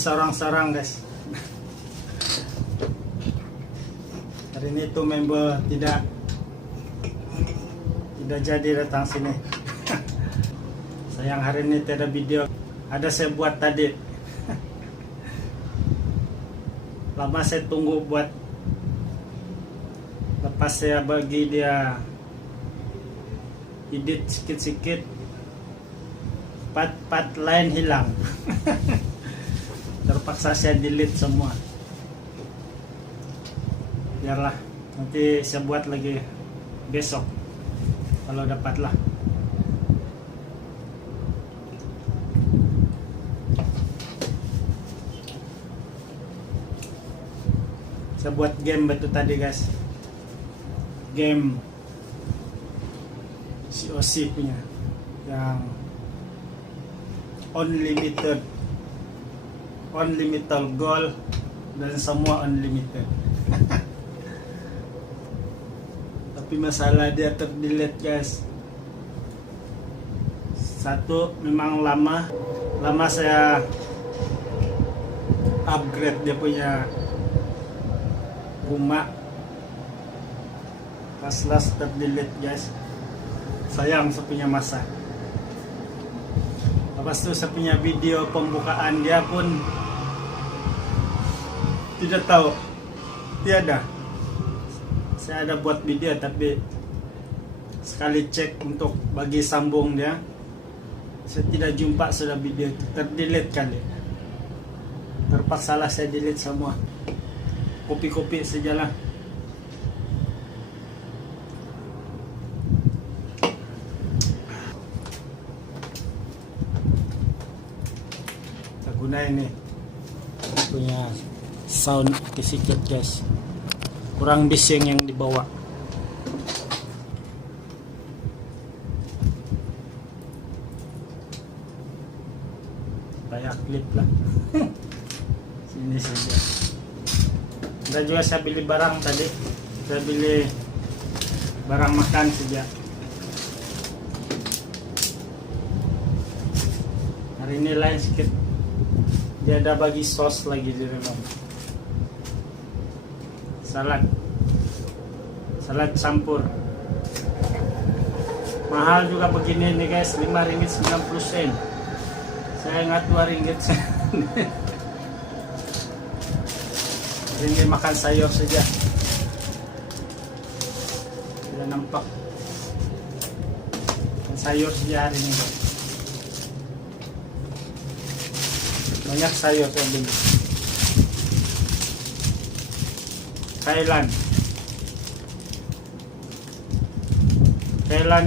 seorang-seorang guys. Hari ini tuh member tidak jadi datang sini. Sayang hari ini tidak ada video. Ada saya buat tadi. Lama saya tunggu buat. Lepas saya bagi dia edit sikit-sikit, part lain hilang. Terpaksa saya delete semua. Biarlah, nanti saya buat lagi besok kalau dapatlah. Saya buat game betul tadi guys, game COC punya yang unlimited goal dan semua unlimited. Tapi masalah dia terdelete guys. Satu, memang lama saya upgrade dia punya rumah, pas terdelete guys. Sayang saya punya masa. Lepas itu saya punya video pembukaan dia pun tidak tahu, tiada. Saya ada buat video tapi sekali cek untuk bagi sambung dia, saya tidak jumpa sudah video itu, terdelete kali. Terpaksalah saya delete semua. Kopi-kopi sajalah. Kita guna ini punya sound sedikit guys, kurang bising yang dibawa. Kayak klip lah. Sini saja. Dan juga saya beli barang tadi, saya beli barang makan saja. Hari ini lain sedikit, dia ada bagi sos lagi di dalam. Salad campur. Mahal juga begini nih guys, Rp5.90. Saya ingat Rp2. Hari ini makan sayur saja. Tidak nampak. Makan sayur saja hari ini. Banyak sayur saya beli. Thailand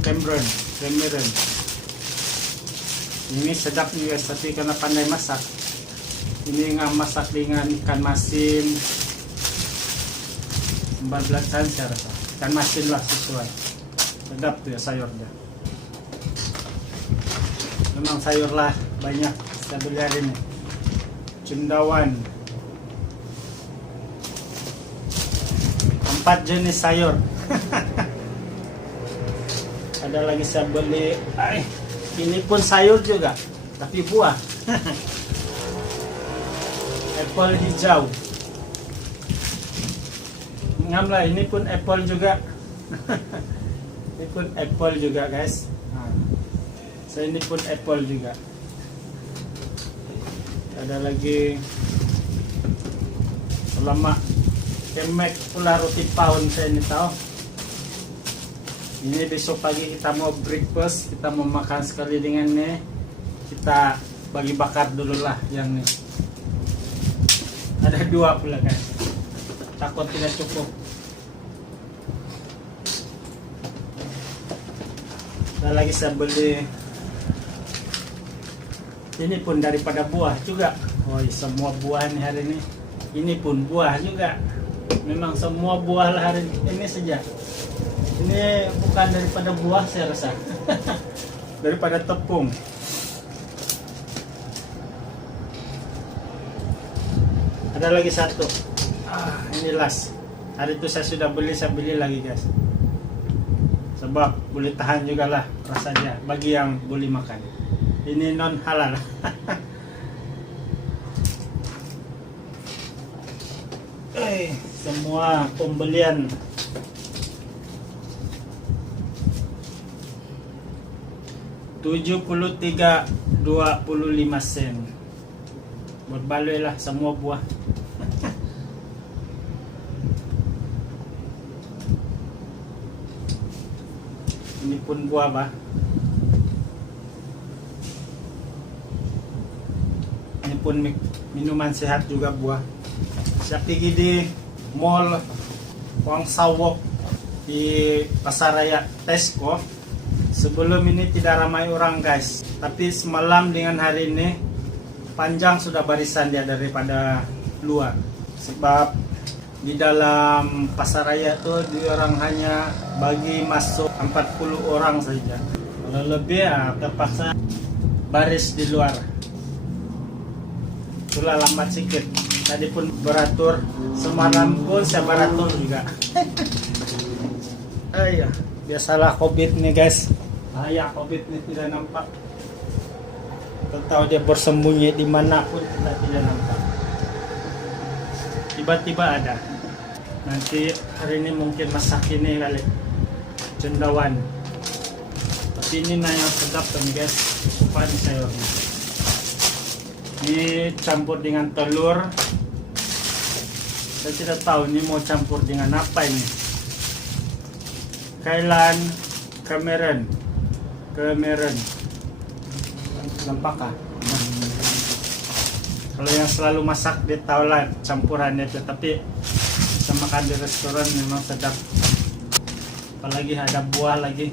Cameron. Ini sedap nih guys, tapi karena pandai masak. Ini nggak masak dengan ikan masin, sambal belacan saya rasa. Ikan masin lah sesuai. Sedap tuh ya sayurnya. Memang sayur lah banyak saya beli hari ini. Cendawan. 4 jenis sayur. Ada lagi saya beli. Ini pun sayur juga, tapi buah. Apple hijau. Ngam lah, ini pun apple juga. Ini pun apple juga guys. Saya ini pun apple juga. Ada lagi lemak kemek pula, roti pound saya ini tahu. Ini besok pagi kita mau breakfast, kita mau makan sekali dengan ini. Kita bagi bakar dulu lah yang ini. Ada 2 pula kan, takut tidak cukup. Dan lagi saya beli ini pun daripada buah juga. Oh semua buah nih hari ini. Ini pun buah juga. Memang semua buah lah hari ini saja. Ini bukan daripada buah saya rasa. Daripada tepung. Ada lagi satu. Ini last. Hari itu saya sudah beli, saya beli lagi guys. Sebab boleh tahan juga lah rasanya bagi yang boleh makan. Ini non halal. Semua pembelian $73.25. Berbalik lah semua buah. Ini pun buah bah. Ini pun minuman sehat juga buah. Saya pergi di mall Wang Sawok di Pasar Raya Tesco. Sebelum ini tidak ramai orang guys, tapi semalam dengan hari ini panjang sudah barisan dia daripada luar. Sebab di dalam pasar raya tuh orang hanya bagi masuk 40 orang saja. Kalau lebih ya terpaksa baris di luar. Itulah lambat sedikit. Tadi pun beratur, semalam pun saya beratur juga. Ayah, biasalah COVID nih guys. Bahaya COVID nih, tidak nampak. Tahu dia bersembunyi di mana pun kita tidak nampak. Tiba-tiba ada. Nanti hari ini mungkin masak ini kali, cendawan. Tapi ini nah yang sedap tuh guys, suka nih sayurnya. Ini campur dengan telur. Saya tidak tahu ini mau campur dengan apa ini. Kailan Cameron. Nampak kah? Kalau yang selalu masak dia tahu lah campurannya itu, tapi kita makan di restoran memang sedap. Apalagi ada buah lagi.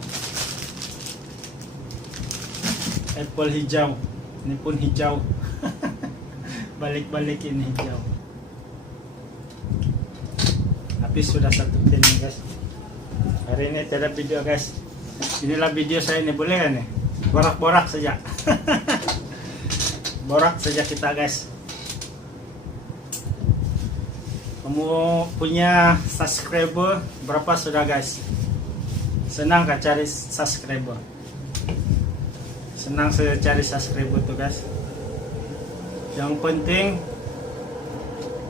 Apple hijau. Ini pun hijau. Balik-balik ini hijau. Habis sudah satu tin guys. Hari ini tidak video guys. Inilah video saya ini, boleh kan nih? Borak-borak saja. Borak saja kita guys. Kamu punya subscriber berapa sudah guys? Senang kah cari subscriber? Senang saya cari subscriber tuh guys. Yang penting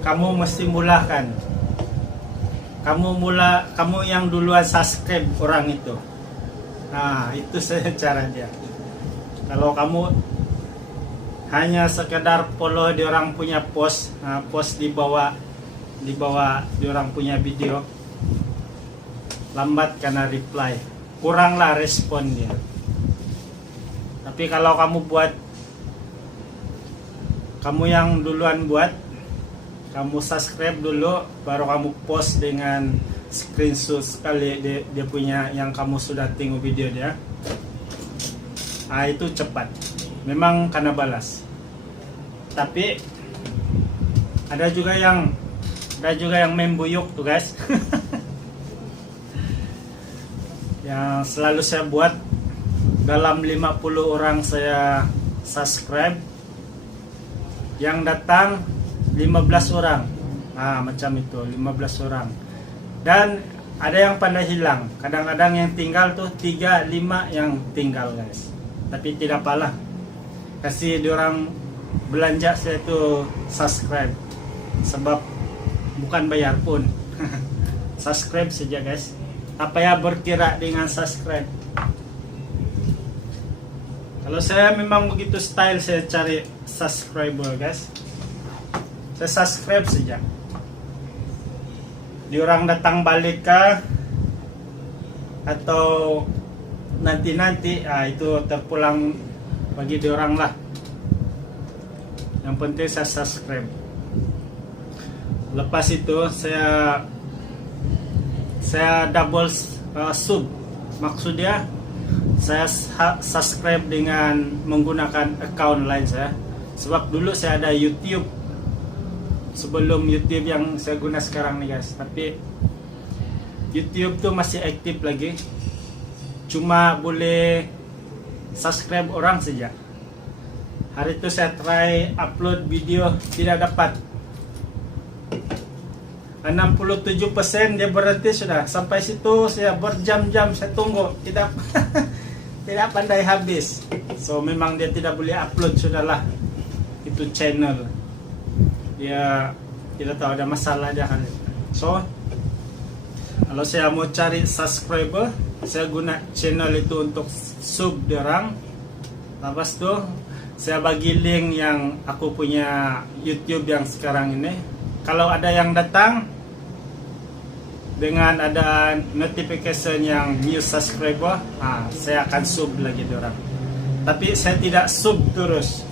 kamu mesti mulakan. Kamu yang duluan subscribe orang itu. Nah, itu saja cara dia. Kalau kamu hanya sekedar follow di orang punya post, post di bawah di orang punya video, lambat karena reply, kuranglah respon dia. Tapi kalau kamu yang duluan buat, kamu subscribe dulu, baru kamu post dengan screenshot sekali dia punya yang kamu sudah tengok video dia. Itu cepat, memang karena balas. Tapi ada juga yang membuyuk tuh guys. Yang selalu saya buat, dalam 50 orang saya subscribe, yang datang 15 orang. Macam itu, 15 orang. Dan ada yang pada hilang. Kadang-kadang yang tinggal tuh 3-5 yang tinggal guys. Tapi tidak apalah, kasih diorang belanja saya tuh subscribe. Sebab bukan bayar pun. Subscribe saja guys. Apa ya berkira dengan subscribe. Kalau saya memang begitu style, saya cari subscriber guys. Saya subscribe saja. Diorang datang balik kah atau nanti itu terpulang bagi diorang lah. Yang penting saya subscribe. Lepas itu saya double sub. Maksudnya saya subscribe dengan menggunakan account lain saya. Sebab dulu saya ada YouTube sebelum YouTube yang saya guna sekarang nih guys. Tapi YouTube tuh masih aktif lagi, cuma boleh subscribe orang saja. Hari itu saya try upload video, tidak dapat. 67% dia berhenti sudah. Sampai situ saya berjam-jam saya tunggu, tidak tidak pandai habis. So memang dia tidak boleh upload sudahlah itu channel. Ya tidak tahu ada masalah dia kan. So kalau saya mau cari subscriber, saya guna channel itu untuk sub dorang. Lepas tu saya bagi link yang aku punya YouTube yang sekarang ini. Kalau ada yang datang dengan ada notification yang new subscriber, saya akan sub lagi dorang. Tapi saya tidak sub terus.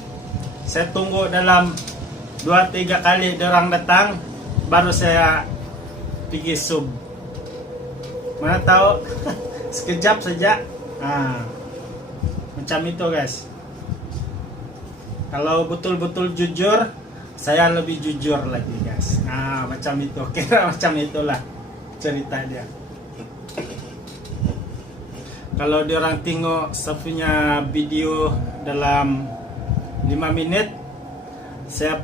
Saya tunggu dalam 2-3 kali dorang datang, baru saya pergi sub. Mana tahu sekejap saja. Macam itu guys. Kalau betul-betul jujur, saya lebih jujur lagi guys. Macam itu. Kira macam itulah cerita dia. Kalau diorang tengok saya punya video dalam 5 menit, saya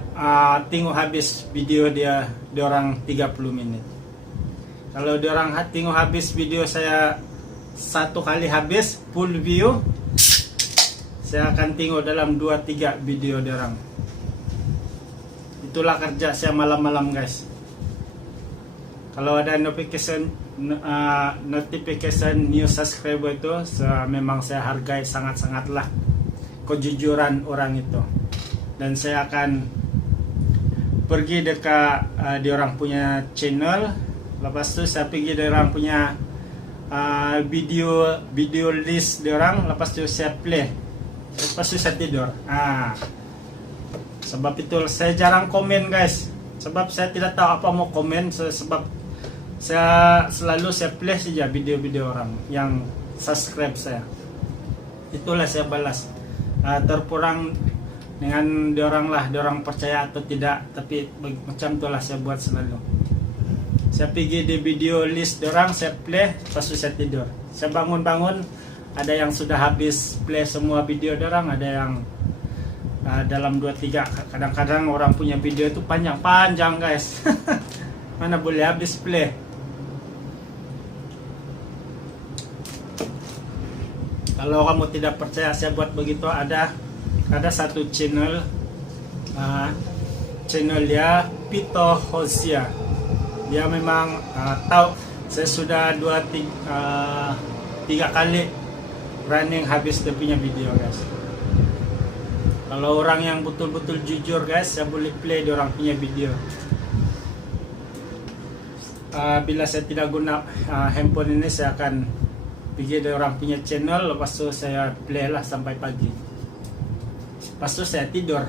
tengok habis video diorang 30 menit. Kalau diorang tengok habis video saya 1 kali habis full view, saya akan tengok dalam 2-3 video diorang. Itulah kerja saya malam-malam guys. Kalau ada notification new subscriber itu, memang saya hargai sangat-sangat lah kejujuran orang itu. Dan saya akan pergi dekat diorang punya channel. Lepas tu saya pergi diorang punya video list diorang. Lepas tu saya play. Lepas itu saya tidur. Sebab itu saya jarang komen guys. Sebab saya tidak tahu apa mau komen. Sebab saya selalu play saja video-video orang yang subscribe saya. Itulah saya balas. Terpulang dengan diorang lah, diorang percaya atau tidak. Tapi macam itulah saya buat selalu. Saya pergi di video list diorang, saya play, lepas itu saya tidur. Saya bangun-bangun, ada yang sudah habis play semua video dorang, ada yang dalam 2-3. Kadang-kadang orang punya video itu panjang-panjang guys. Mana boleh habis play. Kalau kamu tidak percaya saya buat begitu, ada satu channel, channel dia Pito Hosea. Dia memang tahu saya sudah 2-3 kali running habis dia punya video guys. Kalau orang yang betul-betul jujur guys, saya boleh play dia orang punya video. Bila saya tidak guna handphone ini, saya akan pergi dia orang punya channel, lepas tu saya play lah sampai pagi. Lepas tu saya tidur.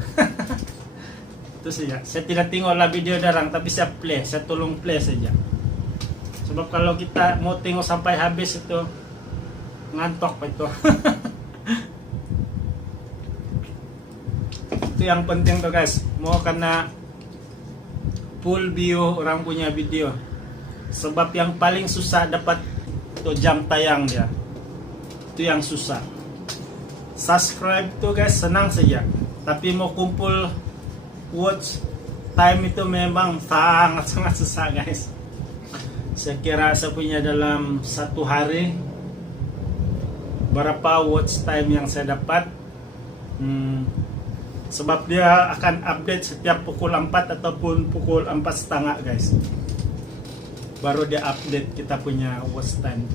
Itu saja. Saya tidak tengoklah video dia orang, tapi saya play, saya tolong play saja. Sebab kalau kita mau tengok sampai habis itu ngantok pa itu. Itu yang penting tuh guys. Mau kena full view orang punya video. Sebab yang paling susah dapat itu jam tayang dia. Itu yang susah. Subscribe tuh guys senang saja. Tapi mau kumpul watch time itu memang sangat-sangat susah guys. Saya kira saya punya dalam 1 hari berapa watch time yang saya dapat. Sebab dia akan update setiap pukul 4 ataupun pukul 4:30 guys. Baru dia update kita punya watch time.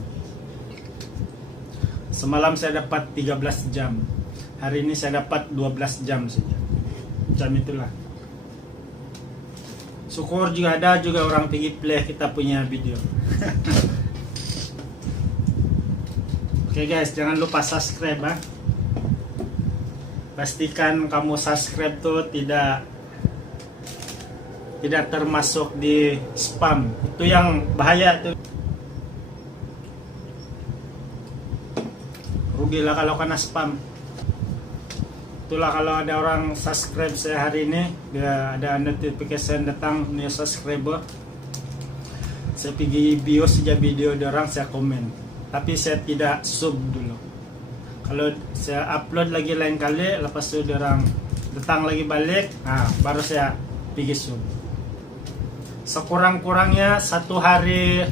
Semalam saya dapat 13 jam. Hari ini saya dapat 12 jam saja. Macam itulah. Syukur juga ada juga orang pergi play kita punya video. Oke guys, jangan lupa subscribe ya. Pastikan kamu subscribe tuh tidak termasuk di spam. Itu yang bahaya tuh. Rugilah kalau kena spam. Itulah kalau ada orang subscribe saya hari ini, dia ada notification datang new subscriber. Saya pergi bio saja video dia orang, saya komen. Tapi saya tidak sub dulu. Kalau saya upload lagi lain kali, lepas itu dia orang datang lagi balik, baru saya pergi sub. Sekurang-kurangnya satu hari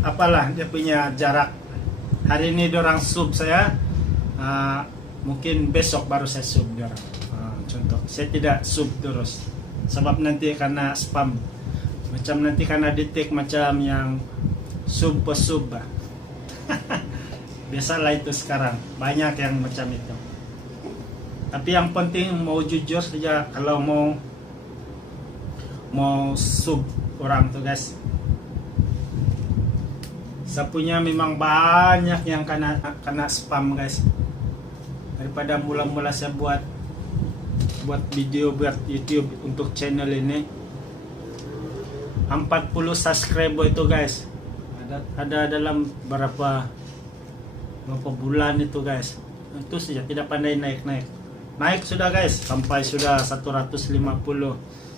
apalah dia punya jarak. Hari ini dia orang sub saya, mungkin besok baru saya sub dia orang. Contoh, saya tidak sub terus. sebab nanti karena spam, macam nanti karena detik macam yang sub bah. Biasalah itu sekarang banyak yang macam itu. Tapi yang penting mau jujur saja, kalau mau sub orang tuh guys. Saya punya memang banyak yang kena spam guys. Daripada mula-mula saya buat video buat YouTube untuk channel ini, 40 subscriber itu guys. Ada dalam berapa bulan itu guys. Itu saja tidak pandai naik sudah guys, sampai sudah 150.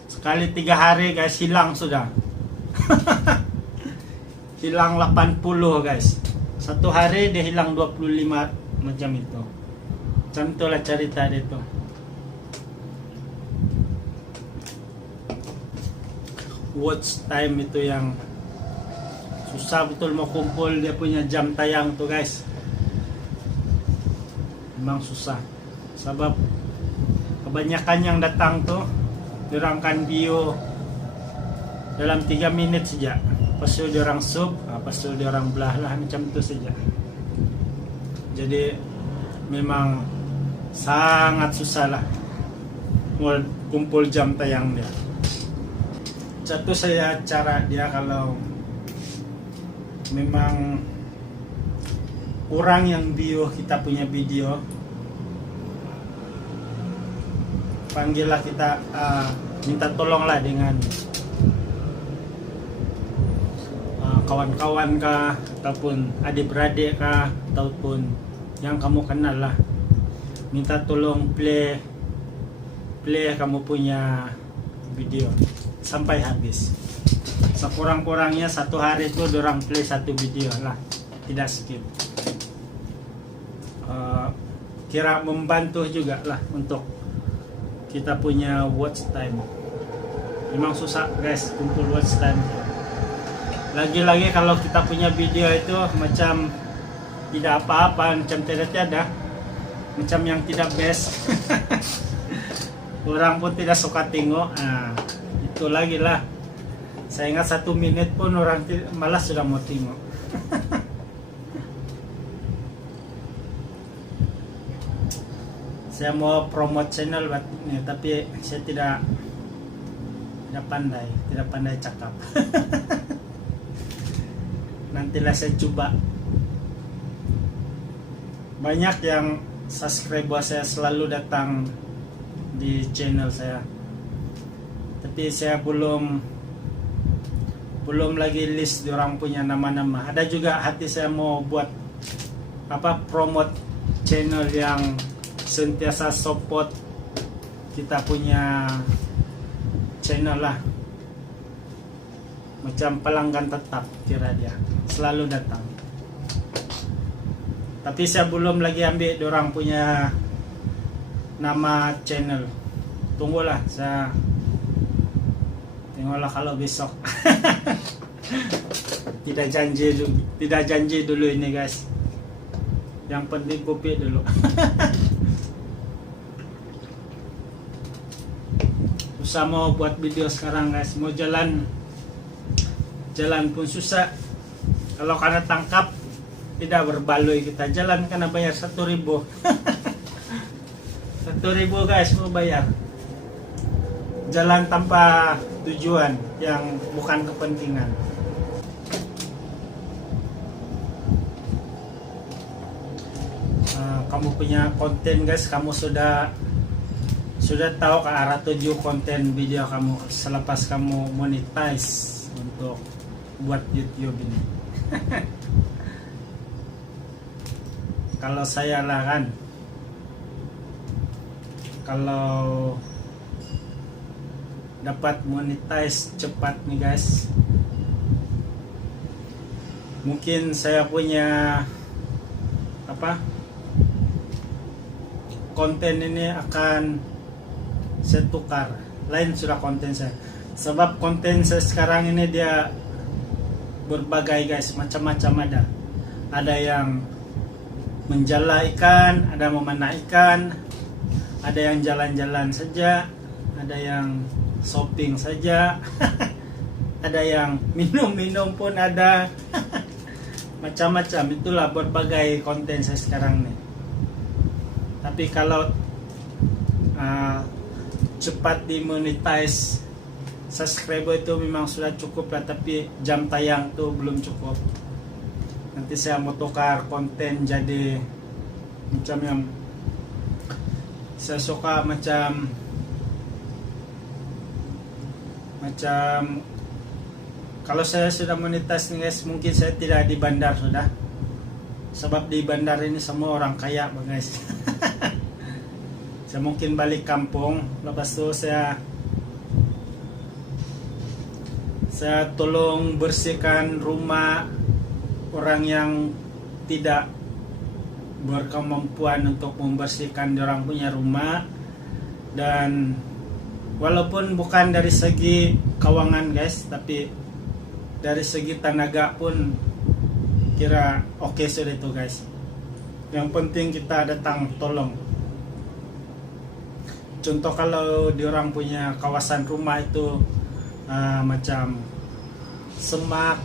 Sekali 3 hari guys hilang sudah. Hilang 80 guys. Satu hari dia hilang 25 macam itu. Macam itulah cerita dia itu. Watch time itu yang susah betul mau kumpul dia punya jam tayang tuh guys. Memang susah. Sebab kebanyakan yang datang tuh dirangkan bio dalam 3 menit saja. Pastu diorang sub, pastu diorang belah lah, macam itu saja. Jadi memang sangat susah lah mau kumpul jam tayang dia. Satu saya cara dia kalau memang kurang yang view kita punya video, panggillah kita, minta tolonglah dengan kawan-kawan kah, ataupun adik-beradik kah, ataupun yang kamu kenal lah. Minta tolong play kamu punya video sampai habis. Sekurang-kurangnya 1 hari itu dorang play 1 video lah, tidak skip. Kira membantu juga lah untuk kita punya watch time. Memang susah guys kumpul watch time. Lagi-lagi kalau kita punya video itu macam tidak apa-apa, macam tidak ada, macam yang tidak best. Orang pun tidak suka tengok. Itu lagi lah. Saya ingat 1 menit pun orang malas sudah mau tengok. Saya mau promote channel ini, tapi saya tidak pandai cakap. Nantilah saya coba. Banyak yang subscriber saya selalu datang di channel saya, tapi saya belum lagi list diorang punya nama-nama. Ada juga hati saya mau buat promote channel yang sentiasa support kita punya channel lah, macam pelanggan tetap kira dia selalu datang. Tapi saya belum lagi ambil dorang punya nama channel. Tunggulah, saya tengoklah kalau besok. Tidak janji dulu ini guys. Yang penting kopi dulu. Susah mau buat video sekarang guys. Mau jalan pun susah. Kalau karena tangkap tidak berbaloi kita jalan, karena bayar 1.000. 1.000 guys mau bayar. Jalan tanpa tujuan yang bukan kepentingan. Kamu punya konten guys, kamu sudah tahu ke arah tujuh konten video kamu selepas kamu monetize untuk buat YouTube ini. Kalau saya lah kan, kalau dapat monetize cepat nih guys, mungkin saya punya konten ini akan saya tukar, lain sudah konten saya. Sebab konten saya sekarang ini dia berbagai guys, macam-macam ada. Ada yang menjala ikan, ada memanah ikan, ada yang jalan-jalan saja, ada yang shopping saja. Ada yang minum-minum pun ada. Macam-macam, itulah berbagai konten saya sekarang nih. Tapi kalau cepat dimonetize subscriber itu memang sudah cukup lah, tapi jam tayang tuh belum cukup. Nanti saya mau tukar konten jadi macam yang saya suka, macam kalau saya sudah monetize nih guys, mungkin saya tidak di bandar sudah, sebab di bandar ini semua orang kaya guys. Saya mungkin balik kampung, lepas itu saya tolong bersihkan rumah orang yang tidak berkemampuan untuk membersihkan orang punya rumah. Dan walaupun bukan dari segi keuangan guys, tapi dari segi tenaga pun kira oke sudah itu guys. Yang penting kita datang tolong. Contoh kalau diorang punya kawasan rumah itu macam semak,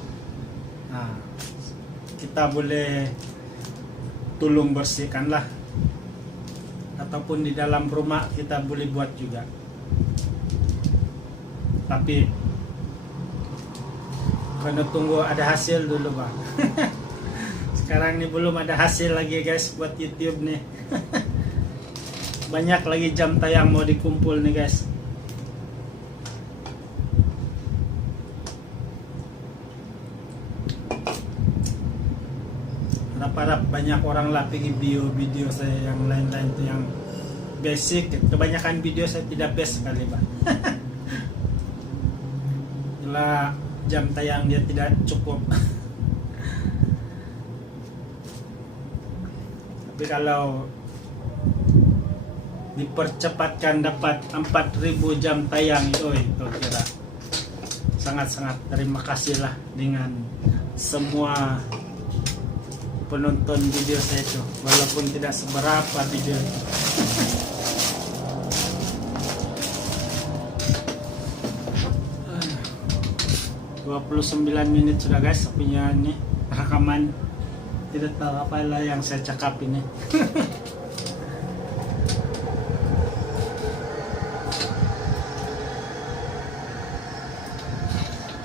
kita boleh tolong bersihkan lah. Ataupun di dalam rumah kita boleh buat juga. Tapi karena tunggu ada hasil dulu bang. Sekarang ini belum ada hasil lagi guys buat YouTube nih. Banyak lagi jam tayang mau dikumpul nih guys. Harap-harap banyak orang lah pengen video saya yang lain-lain tuh yang basic. Kebanyakan video saya tidak best sekali bang. Itulah jam tayang dia tidak cukup. Tapi kalau dipercepatkan dapat 4.000 jam tayang itu kira sangat-sangat terima kasih lah dengan semua penonton video saya itu, walaupun tidak seberapa video itu. 29 menit sudah guys punya ini rekaman. Tidak tahu apalah yang saya cakap ini.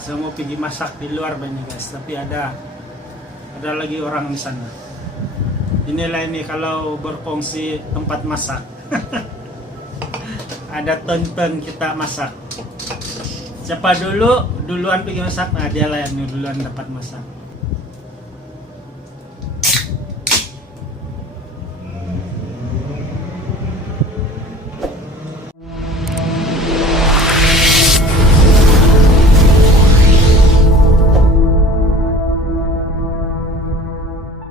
Saya mau pergi masak di luar banyak guys, tapi ada lagi orang di sana. Inilah ini kalau berfungsi tempat masak. Ada tonton kita masak. Siapa duluan pergi masak, nah dia lah yang duluan dapat masak.